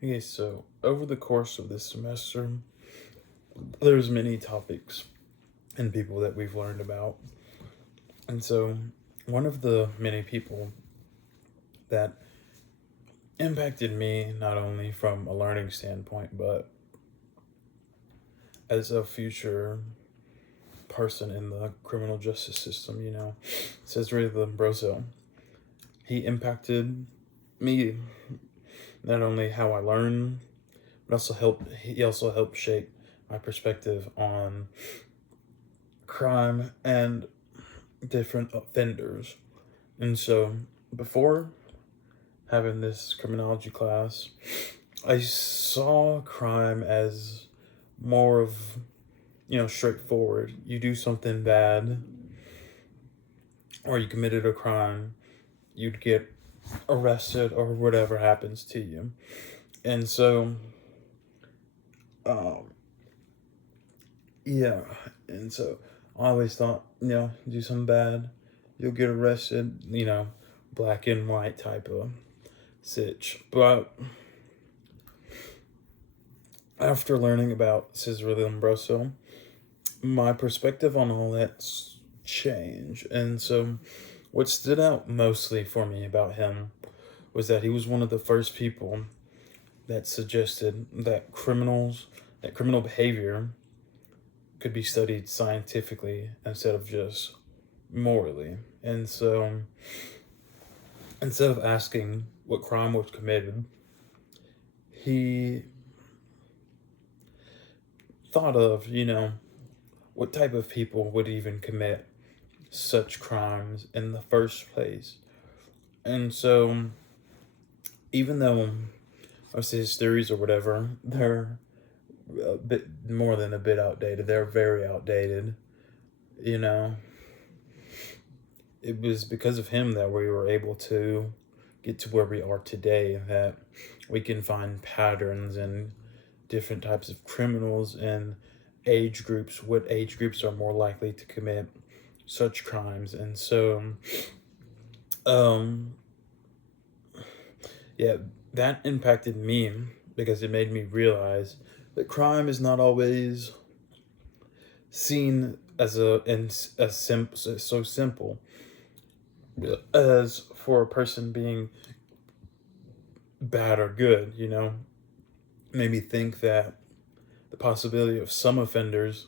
Okay, so over the course of this semester, there's many topics and people that we've learned about. And so one of the many people that impacted me, not only from a learning standpoint, but as a future person in the criminal justice system, Cesare Lombroso. He impacted me, not only how I learn, but he also helped shape my perspective on crime and different offenders. And so before having this criminology class, I saw crime as more of, straightforward. You do something bad or you committed a crime, you'd get arrested or whatever happens to you. And so, um, yeah. And so I always thought, do something bad, you'll get arrested, black and white type of sitch. But after learning about Cesare Lombroso, my perspective on all that's changed. And so what stood out mostly for me about him was that he was one of the first people that suggested that criminal behavior could be studied scientifically instead of just morally. And so instead of asking what crime was committed, he thought of, what type of people would even commit such crimes in the first place. And so, even though most of his theories or whatever, they're a bit more than a bit outdated, they're very outdated, you know, it was because of him that we were able to get to where we are today, that we can find patterns and different types of criminals and age groups, what age groups are more likely to commit such crimes. And so, um, yeah, that impacted me because it made me realize that crime is not always seen as so simple as for a person being bad or good. Made me think that the possibility of some offenders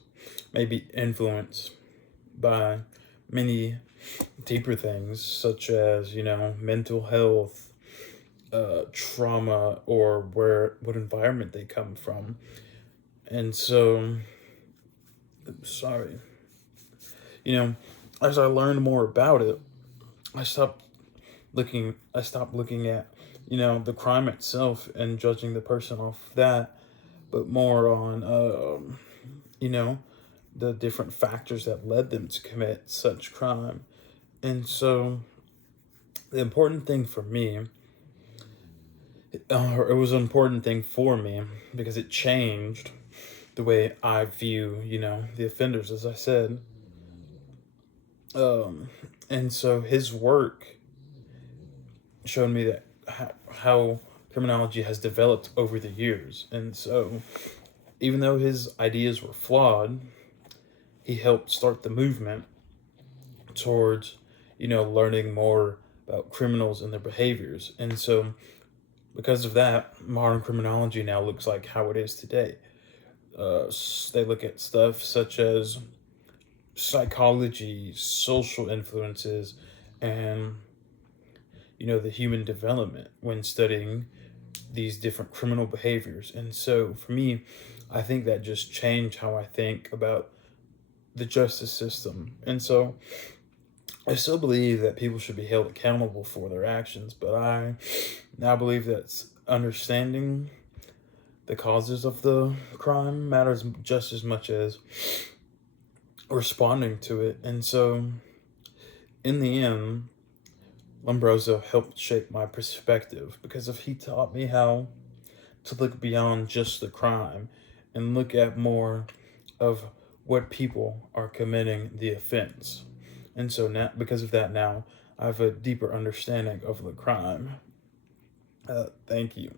may be influenced by many deeper things, such as mental health, trauma, or what environment they come from. And so, sorry, you know, as I learned more about it, I stopped looking at, the crime itself and judging the person off of that, but more on, you know, the different factors that led them to commit such crime. And so, the important thing for me, it was an important thing for me because it changed the way I view, the offenders, as I said. And so his work showed me that how criminology has developed over the years. And so, even though his ideas were flawed, he helped start the movement towards, learning more about criminals and their behaviors. And so, because of that, modern criminology now looks like how it is today. They look at stuff such as psychology, social influences, and the human development when studying these different criminal behaviors. And so for me, I think that just changed how I think about the justice system. And so I still believe that people should be held accountable for their actions, but I now believe that understanding the causes of the crime matters just as much as responding to it. And so in the end, Lombroso helped shape my perspective because if he taught me how to look beyond just the crime and look at more of what people are committing the offense. And so now, because of that, now I have a deeper understanding of the crime. Thank you.